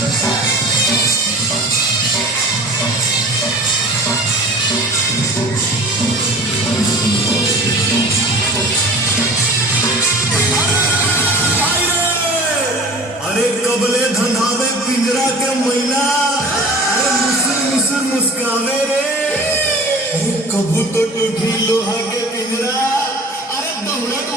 अरे कबले धंधावे पिंजरा के मैना, अरे मुसुर मुसुर मुस्कावे रे। अरे कबू तो टूटी लोहा के पिंजरा, अरे दौड़त